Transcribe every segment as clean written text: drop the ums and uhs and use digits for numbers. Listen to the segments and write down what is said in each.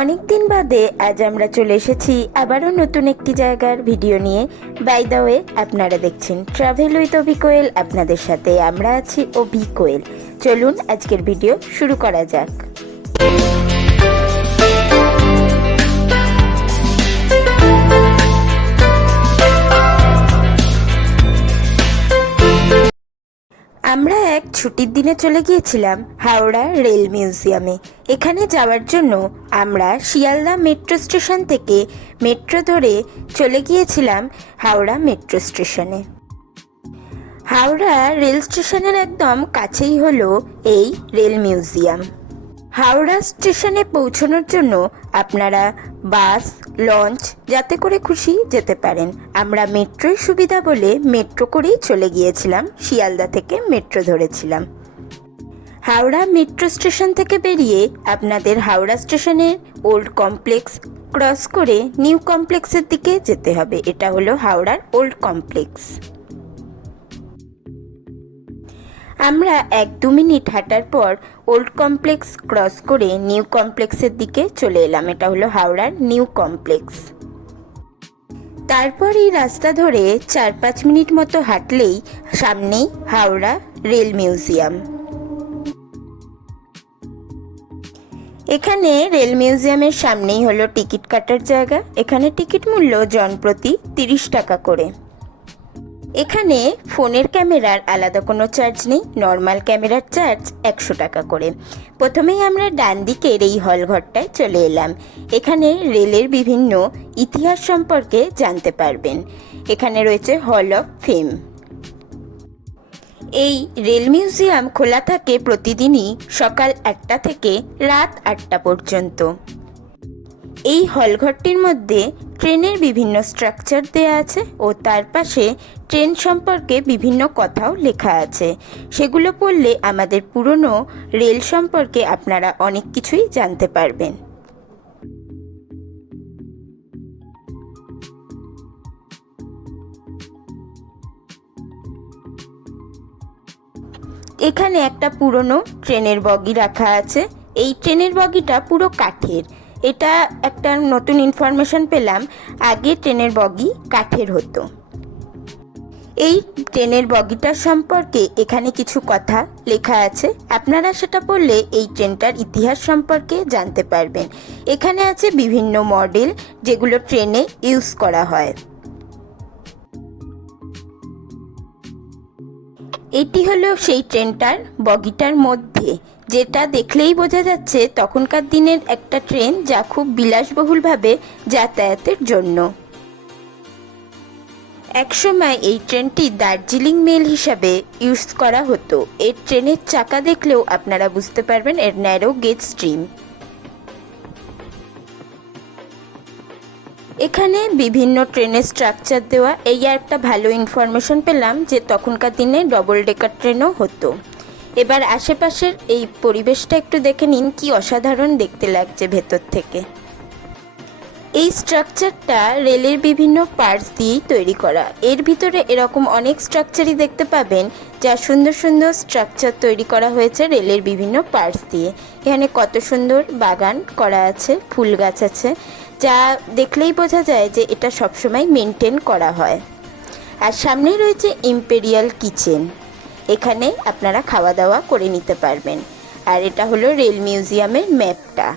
অনেক দিন বাদে আজ আমরা চলে এসেছি আবারও নতুন একটি জায়গার ভিডিও নিয়ে। বাই দ্য ওয়ে, আপনারা দেখছেন ট্রাভেল উইথ অভি কোয়েল। আপনাদের সাথে আমরা আছি অভি কোয়েল। চলুন আজকের ভিডিও শুরু করা যাক। আমরা এক ছুটির দিনে চলে গিয়েছিলাম হাওড়া রেল মিউজিয়ামে। এখানে যাওয়ার জন্য আমরা শিয়ালদা মেট্রো স্টেশন থেকে মেট্রো ধরে চলে গিয়েছিলাম হাওড়া মেট্রো স্টেশনে। হাওড়া রেল স্টেশনের একদম কাছেই হলো এই রেল মিউজিয়াম। হাওড়া স্টেশনে পৌঁছানোর জন্য আপনারা বাস, লঞ্চ যাতে করে খুশি যেতে পারেন। আমরা মেট্রোর সুবিধা বলে মেট্রো করেই চলে গিয়েছিলাম, শিয়ালদা থেকে মেট্রো ধরেছিলাম। হাওড়া মেট্রো স্টেশন থেকে বেরিয়ে আপনাদের হাওড়া স্টেশনের ওল্ড কমপ্লেক্স ক্রস করে নিউ কমপ্লেক্সের দিকে যেতে হবে। এটা হলো হাওড়ার ওল্ড কমপ্লেক্স। আমরা 1-2 মিনিট হাঁটার পর ওল্ড কমপ্লেক্স ক্রস করে নিউ কমপ্লেক্সের দিকে চলে এলাম। এটা হলো হাওড়ার নিউ কমপ্লেক্স। তারপর এই রাস্তা ধরে 4-5 মিনিট মতো হাঁটলেই সামনেই হাওড়া রেল মিউজিয়াম। এখানে রেল মিউজিয়ামের সামনেই হলো টিকিট কাটার জায়গা। এখানে টিকিট মূল্য জনপ্রতি 30 টাকা করে। এখানে ফোনের ক্যামেরার আলাদা কোনো চার্জ নেই, নর্মাল ক্যামেরার চার্জ 100 টাকা করে। প্রথমেই আমরা ডান দিকের এই হলঘরটায় চলে এলাম। এখানে রেলের বিভিন্ন ইতিহাস সম্পর্কে জানতে পারবেন। এখানে রয়েছে হল অফ ফেম। এই রেল মিউজিয়াম খোলা থাকে প্রতিদিনই সকাল 1টা থেকে রাত 8টা পর্যন্ত। এই হলঘরটির মধ্যে ট্রেনের বিভিন্ন স্ট্রাকচার দেয়া আছে ও তার পাশে ট্রেন সম্পর্কে বিভিন্ন কথাও লেখা আছে। সেগুলো পড়লে আমাদের পুরনো রেল সম্পর্কে আপনারা অনেক কিছুই জানতে পারবেন। এখানে একটা পুরনো ট্রেনের বগি রাখা আছে। এই ট্রেনের বগিটা পুরো কাঠের। এটা একটা নতুন ইনফরমেশন পেলাম, আগে ট্রেনের বগি কাঠের হতো। এই ট্রেনের বগিটার সম্পর্কে এখানে কিছু কথা লেখা আছে, আপনারা সেটা পড়লে এই ট্রেনটার ইতিহাস সম্পর্কে জানতে পারবেন। এখানে আছে বিভিন্ন মডেল যেগুলো ট্রেনে ইউজ করা হয়। এটি হলো সেই ট্রেনটার বগিটার মধ্যে, যেটা দেখলেই বোঝা যাচ্ছে তখনকার দিনের একটা ট্রেন যা খুব বিলাসবহুলভাবে যাতায়াতের জন্য। একসময় এই ট্রেনটি দার্জিলিং মেল হিসাবে ইউজ করা হতো। এই ট্রেনের চাকা দেখলেও আপনারা বুঝতে পারবেন এর ন্যারো গেজ স্ট্রিম। এখানে বিভিন্ন ট্রেনের স্ট্রাকচার দেওয়া। এই একটা ভালো ইনফরমেশন পেলাম যে তখনকার দিনে ডবল ডেকার ট্রেনও হতো। এবার আশেপাশের এই পরিবেশটা একটু দেখে নিন, কি অসাধারণ দেখতে লাগছে ভেতর থেকে। এই স্ট্রাকচারটা রেলের বিভিন্ন পার্টস দিয়েই তৈরি করা। এর ভিতরে এরকম অনেক স্ট্রাকচারই দেখতে পাবেন যা সুন্দর সুন্দর স্ট্রাকচার তৈরি করা হয়েছে রেলের বিভিন্ন পার্টস দিয়ে। এখানে কত সুন্দর বাগান করা আছে, ফুল গাছ আছে, যা দেখলেই বোঝা যায় যে এটা সবসময় মেনটেন করা হয়। আর সামনেই রয়েছে ইম্পেরিয়াল কিচেন, এখানে আপনারা খাওয়া দাওয়া করে নিতে পারবেন। আর এটা হলো রেল মিউজিয়ামের ম্যাপটা।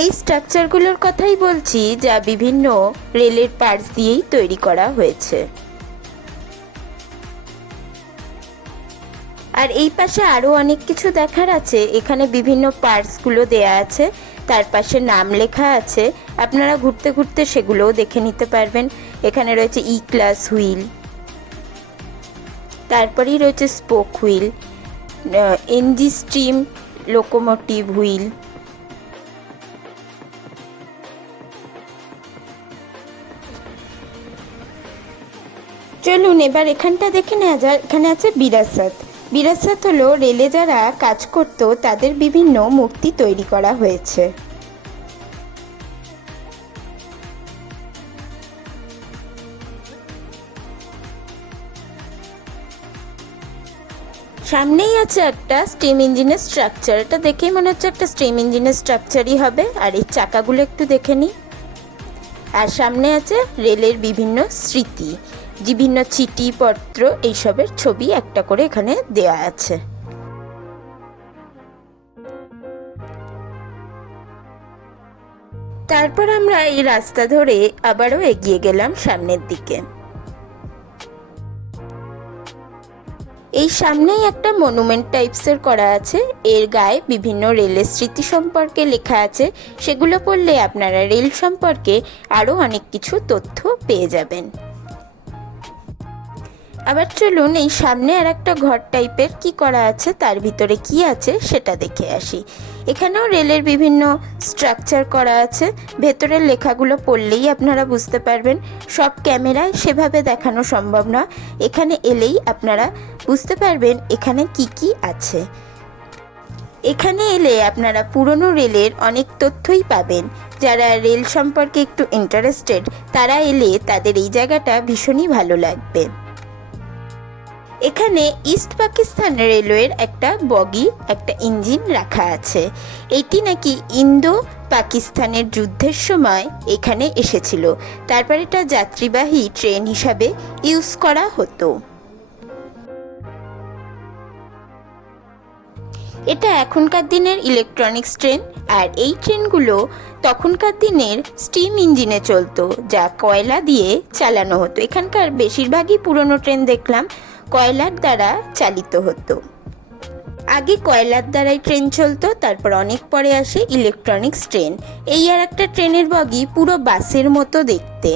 এই স্ট্রাকচারগুলোর কথাই বলছি যা বিভিন্ন রেলের পার্টস দিয়েই তৈরি করা হয়েছে। আর এই পাশে আরও অনেক কিছু দেখার আছে। এখানে বিভিন্ন পার্টসগুলো দেয়া আছে, তার পাশে নাম লেখা আছে। আপনারা ঘুরতে ঘুরতে সেগুলোও দেখে নিতে পারবেন। এখানে রয়েছে ই ক্লাস হুইল, তারপরেই রয়েছে স্পোক হুইল, এনজি স্টিম লোকোমোটিভ হুইল। চলুন এবার এখানটা দেখে নেওয়া যায়। এখানে আছে বিরাসত। বিরাসত হলো রেলে যারা কাজ করতো তাদের বিভিন্ন মূর্তি তৈরি করা হয়েছে। সামনেই আছে একটা স্টিম ইঞ্জিনের স্ট্রাকচার, এটা দেখেই মনে হচ্ছে একটা স্টিম ইঞ্জিনের স্ট্রাকচারই হবে। আর এই চাকাগুলো একটু দেখে নিই। আর সামনে আছে রেলের বিভিন্ন স্মৃতি, বিভিন্ন চিঠিপত্র এইসবের ছবি একটা করে এখানে দেওয়া আছে। তারপর আমরা এই রাস্তা ধরে আবারও এগিয়ে গেলাম সামনের দিকে। এই সামনেই একটা মনুমেন্ট টাইপসের করা আছে, এর গায়ে বিভিন্ন রেলের স্মৃতি সম্পর্কে লেখা আছে। সেগুলো পড়লে আপনারা রেল সম্পর্কে আরও অনেক কিছু তথ্য পেয়ে যাবেন। আবার চলুন এই সামনে আর একটা ঘর টাইপের কি করা আছে, তার ভিতরে কি আছে সেটা দেখে আসি। এখানেও রেলের বিভিন্ন স্ট্রাকচার করা আছে, ভেতরের লেখাগুলো পড়লেই আপনারা বুঝতে পারবেন। সব ক্যামেরায় সেভাবে দেখানো সম্ভব না, এখানে এলেই আপনারা বুঝতে পারবেন এখানে কি কি আছে। এখানে এলে আপনারা পুরনো রেলের অনেক তথ্যই পাবেন। যারা রেল সম্পর্কে একটু ইন্টারেস্টেড তারা এলে তাদের এই জায়গাটা ভীষণই ভালো লাগবে। এখানে ইস্ট পাকিস্তান রেলওয়ের একটা বগি, একটা ইঞ্জিন রাখা আছে। এটি নাকি ইন্দো পাকিস্তানের যুদ্ধের সময় এখানে এসেছিল, তারপর এটা যাত্রীবাহী ট্রেন হিসাবে ইউজ করা হতো। এটা এখনকার দিনের ইলেকট্রনিক্স ট্রেন, আর এই ট্রেনগুলো তখনকার দিনের স্টিম ইঞ্জিনে চলতো, যা কয়লা দিয়ে চালানো হতো। এখানকার বেশিরভাগই পুরনো ট্রেন দেখলাম কয়লার দ্বারা চালিত হতো। আগে কয়লার দ্বারাই ট্রেন চলতো, তারপর অনেক পরে আসে ইলেকট্রনিক্স ট্রেন। এই আর একটা ট্রেনের বগি পুরো বাসের মতো দেখতে।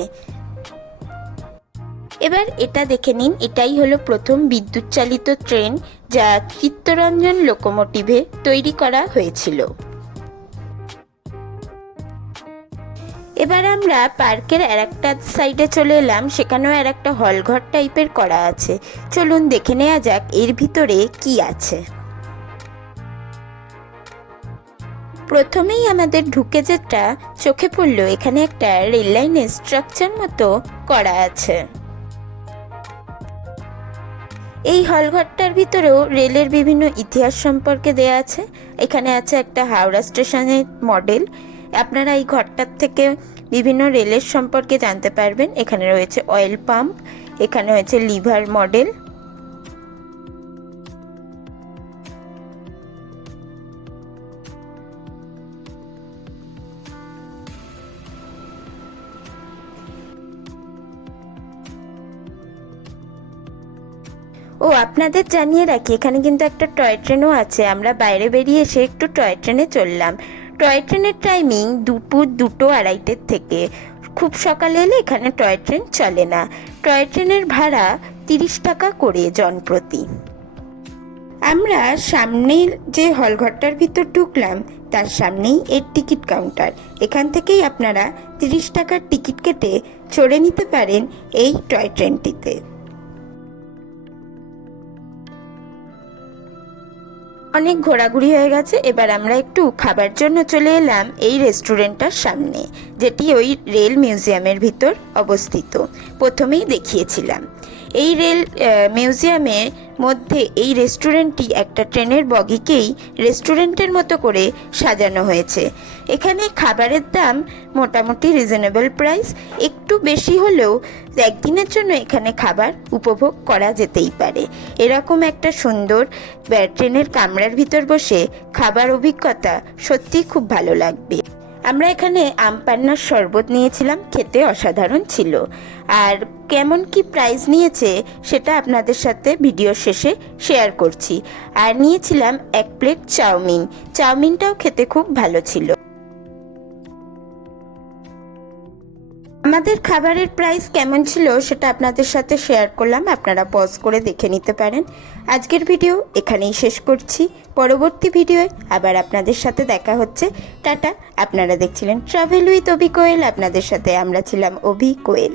এবার এটা দেখে নিন, এটাই হলো প্রথম বিদ্যুৎ চালিত ট্রেন যা চিত্তরঞ্জন লোকোমোটিভে তৈরি করা হয়েছিল। এবার আমরা পার্কের আর একটা সাইডে চলে এলাম, সেখানেও আর একটা হলঘর টাইপের করা আছে। চলুন দেখে নেওয়া যাক এর ভিতরে কি আছে। প্রথমেই আমাদের ঢুকে যেটা চোখে পড়লো, এখানে একটা রেল লাইনের স্ট্রাকচার মতো করা আছে। এই হলঘরটার ভিতরেও রেলের বিভিন্ন ইতিহাস সম্পর্কে দেয়া আছে। এখানে আছে একটা হাওড়া স্টেশনের মডেল, আপনারা এই ঘরটার থেকে বিভিন্ন রেলের সম্পর্কে জানতে পারবেন। এখানে রয়েছে অয়েল পাম্প, এখানে রয়েছে লিভার মডেল। ও আপনাদের জানিয়ে রাখি, এখানে কিন্তু একটা টয় ট্রেনও আছে। আমরা বাইরে বেরিয়ে এসে একটু টয় ট্রেনে চললাম। টয় ট্রেনের টাইমিং দুপুর 2:30 থেকে। খুব সকালে এলে এখানে টয় ট্রেন চলে না। টয় ট্রেনের ভাড়া 30 টাকা করে জনপ্রতি। আমরা সামনের যে হলঘরটার ভিতর ঢুকলাম তার সামনেই এর টিকিট কাউন্টার। এখান থেকেই আপনারা 30 টাকার টিকিট কেটে চড়ে নিতে পারেন এই টয় ট্রেনটিতে। অনেক ঘোরাঘুরি হয়ে গেছে, এবার আমরা একটু খাবার জন্য চলে এলাম এই রেস্টুরেন্টটার সামনে, যেটি ওই রেল মিউজিয়ামের ভিতর অবস্থিত। প্রথমেই দেখিয়েছিলাম এই রেল মিউজিয়ামের মধ্যে এই রেস্টুরেন্টটি একটা ট্রেনের বগিকেই রেস্টুরেন্টের মতো করে সাজানো হয়েছে। এখানে খাবারের দাম মোটামুটি রিজনেবল প্রাইস, একটু বেশি হলেও একদিনের জন্য এখানে খাবার উপভোগ করা যেতেই পারে। এরকম একটা সুন্দর ট্রেনের কামরার ভিতর বসে খাবার অভিজ্ঞতা সত্যিই খুব ভালো লাগবে। আমরা এখানে আম পান্নার শরবত নিয়েছিলাম, খেতে অসাধারণ ছিল। আর কেমন কি প্রাইস নিয়েছে সেটা আপনাদের সাথে ভিডিও শেষে শেয়ার করছি। আর নিয়েছিলাম 1 প্লেট চাউমিন, চাউমিনটাও খেতে খুব ভালো ছিল। আমাদের খাবারের প্রাইস কেমন ছিল সেটা আপনাদের সাথে শেয়ার করলাম, আপনারা পজ করে দেখে নিতে পারেন। আজকের ভিডিও এখানেই শেষ করছি, পরবর্তী ভিডিওয়ে আবার আপনাদের সাথে দেখা হচ্ছে। টাটা। আপনারা দেখছিলেন ট্রাভেল উইথ অভি কোয়েল, আপনাদের সাথে আমরা ছিলাম অভি কোয়েল।